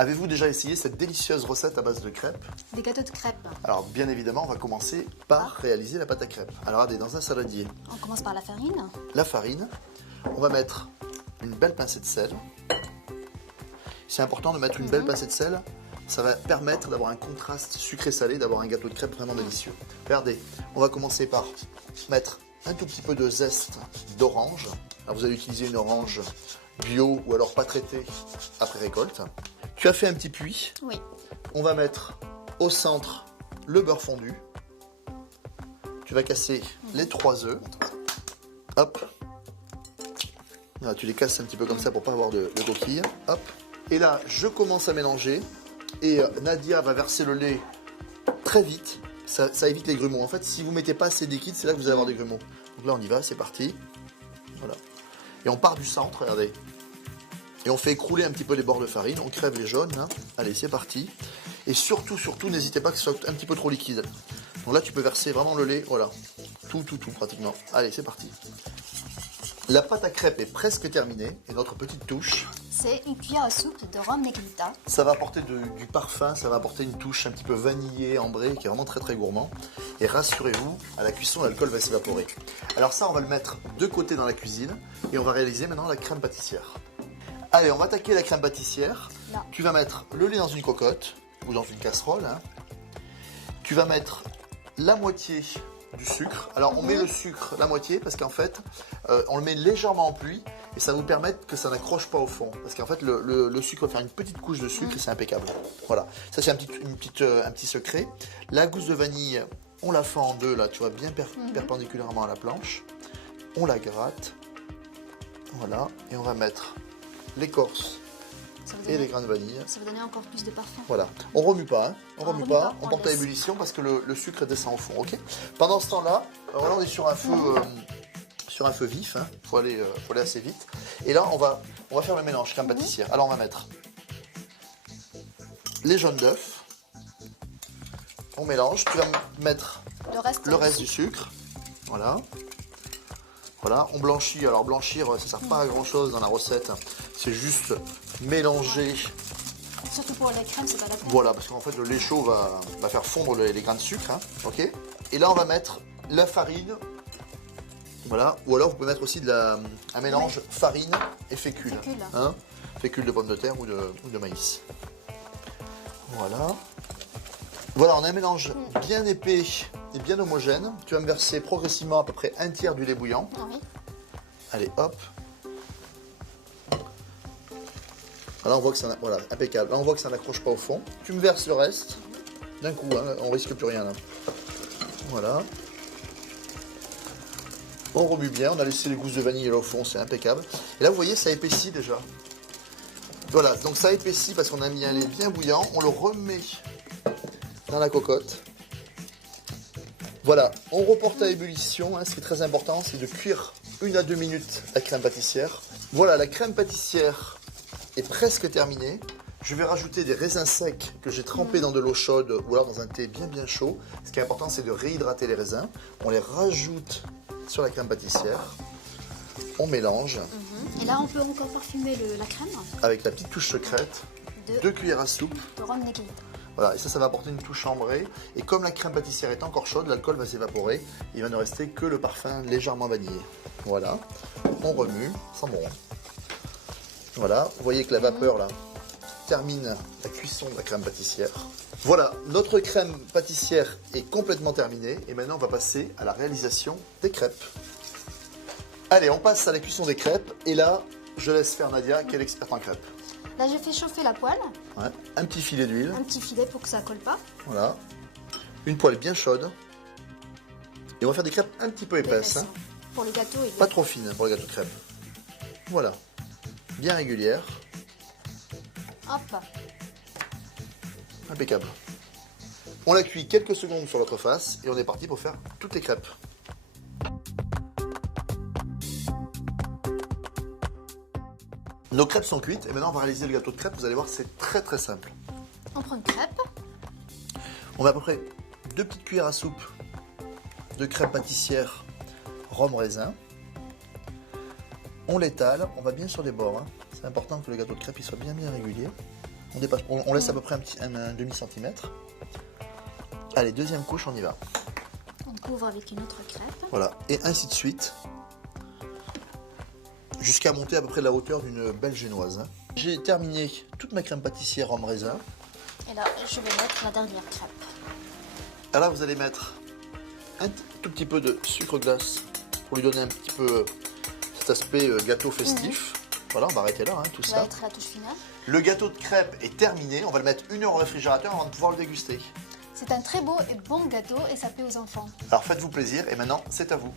Avez-vous déjà essayé cette délicieuse recette à base de crêpes? Des gâteaux de crêpes. Alors bien évidemment, on va commencer par réaliser la pâte à crêpes. Alors regardez, dans un saladier, On commence par la farine. la farine, on va mettre une belle pincée de sel. C'est important de mettre une belle pincée de sel, ça va permettre d'avoir un contraste sucré-salé, d'avoir un gâteau de crêpes vraiment délicieux. Regardez, on va commencer par mettre un tout petit peu de zeste d'orange. Alors vous allez utiliser une orange bio ou alors pas traitée après récolte. Tu as fait un petit puits. Oui. On va mettre au centre le beurre fondu. Tu vas casser les 3 œufs. Hop. Là, tu les casses un petit peu comme ça pour pas avoir de coquilles. Hop. Et là, je commence à mélanger. Et Nadia va verser le lait très vite. Ça évite les grumeaux. En fait, si vous ne mettez pas assez de liquide, c'est là que vous allez avoir des grumeaux. Donc là, on y va, c'est parti. Voilà. Et on part du centre, regardez. Et on fait écrouler un petit peu les bords de farine. On crève les jaunes. Hein. Allez, c'est parti. Et surtout, n'hésitez pas que ce soit un petit peu trop liquide. Donc là, tu peux verser vraiment le lait. Voilà. Tout pratiquement. Allez, c'est parti. La pâte à crêpes est presque terminée. Et notre petite touche, C'est une cuillère à soupe de rhum Negrita. ça va apporter du parfum, ça va apporter une touche un petit peu vanillée, ambrée, qui est vraiment très gourmand. Et rassurez-vous, à la cuisson, l'alcool va s'évaporer. Alors ça, on va le mettre de côté dans la cuisine. Et on va réaliser maintenant la crème pâtissière. Allez, on va attaquer la crème pâtissière. Là. Tu vas mettre le lait dans une cocotte ou dans une casserole. Hein. Tu vas mettre la moitié du sucre. Alors on met le sucre, la moitié, parce qu'en fait, on le met légèrement en pluie et ça va vous permettre que ça n'accroche pas au fond. Parce qu'en fait, le sucre va faire une petite couche de sucre et c'est impeccable. Voilà, ça c'est un petit secret. La gousse de vanille, on la fend en deux, là, tu vois, bien perpendiculairement à la planche. On la gratte. Voilà, et on va mettre l'écorce et les grains de vanille. Ça va donner encore plus de parfum. Voilà, on remue pas, hein. On remue pas, on on porte à laisse. ébullition parce que le sucre descend au fond, ok? Pendant ce temps-là, voilà, on est sur un feu vif, hein. Faut aller assez vite. Et là, on va faire le mélange crème pâtissière. Alors on va mettre les jaunes d'œufs, on mélange, tu vas mettre le reste du sucre, voilà. Voilà, on blanchit. Alors blanchir, ça ne sert pas à grand chose dans la recette. C'est juste mélanger. Surtout pour les crèmes, c'est pas la peine. Voilà, parce qu'en fait le lait chaud va faire fondre les grains de sucre. Hein, ok. Et là on va mettre la farine. Voilà. Ou alors vous pouvez mettre aussi un mélange farine et fécule. Hein, fécule de pommes de terre ou de maïs. Voilà. Voilà, on a un mélange bien épais et bien homogène. Tu vas me verser progressivement à peu près un tiers du lait bouillant. Oui. Allez, hop. Là, on voit que ça, voilà, impeccable. Là, on voit que ça n'accroche pas au fond. Tu me verses le reste d'un coup, hein, on risque plus rien là. Voilà. On remue bien, on a laissé les gousses de vanille là au fond, c'est impeccable. Et là, vous voyez, ça épaissit déjà. Voilà, donc ça épaissit parce qu'on a mis un lait bien bouillant. On le remet dans la cocotte. Voilà, on reporte à ébullition. Hein, ce qui est très important, c'est de cuire 1 à 2 minutes la crème pâtissière. Voilà, la crème pâtissière est presque terminée. Je vais rajouter des raisins secs que j'ai trempés dans de l'eau chaude ou alors dans un thé bien chaud. Ce qui est important, c'est de réhydrater les raisins. On les rajoute sur la crème pâtissière. On mélange. Et là, on peut encore parfumer la crème Avec la petite touche secrète. 2 cuillères à soupe. de rhum Negrita. Voilà, et ça va apporter une touche ambrée. Et comme la crème pâtissière est encore chaude, l'alcool va s'évaporer. Il va ne rester que le parfum légèrement vanillé. Voilà, on remue, sans bon. Voilà, vous voyez que la vapeur là termine la cuisson de la crème pâtissière. Voilà, notre crème pâtissière est complètement terminée. Et maintenant, on va passer à la réalisation des crêpes. Allez, on passe à la cuisson des crêpes. Et là, je laisse faire Nadia, qui est l'experte en crêpes. Là, je fais chauffer la poêle. Ouais, un petit filet d'huile. Un petit filet pour que ça colle pas. Voilà. Une poêle bien chaude. Et on va faire des crêpes un petit peu épaisses. Hein. Pour les gâteaux. Pas trop fines pour les gâteaux de crêpes. Voilà. Bien régulière. Hop. Impeccable. On la cuit quelques secondes sur l'autre face et on est parti pour faire toutes les crêpes. Nos crêpes sont cuites et maintenant on va réaliser le gâteau de crêpes. Vous allez voir, c'est très simple. On prend une crêpe. On met à peu près 2 petites cuillères à soupe de crêpes pâtissières rhum raisin. On l'étale, on va bien sur les bords. Hein. C'est important que le gâteau de crêpes il soit bien régulier. On dépasse, on laisse à peu près un demi-centimètre. Allez, deuxième couche, on y va. On couvre avec une autre crêpe. Voilà, et ainsi de suite. Jusqu'à monter à peu près la hauteur d'une belle génoise. J'ai terminé toute ma crème pâtissière en raisin. Et là, je vais mettre la dernière crêpe. Alors là, vous allez mettre un tout petit peu de sucre glace pour lui donner un petit peu cet aspect gâteau festif. Voilà, on va arrêter là, tout Ça ça. va être la touche finale. Le gâteau de crêpes est terminé. On va le mettre 1 heure au réfrigérateur avant de pouvoir le déguster. C'est un très beau et bon gâteau et ça plaît aux enfants. Alors faites-vous plaisir et maintenant, c'est à vous.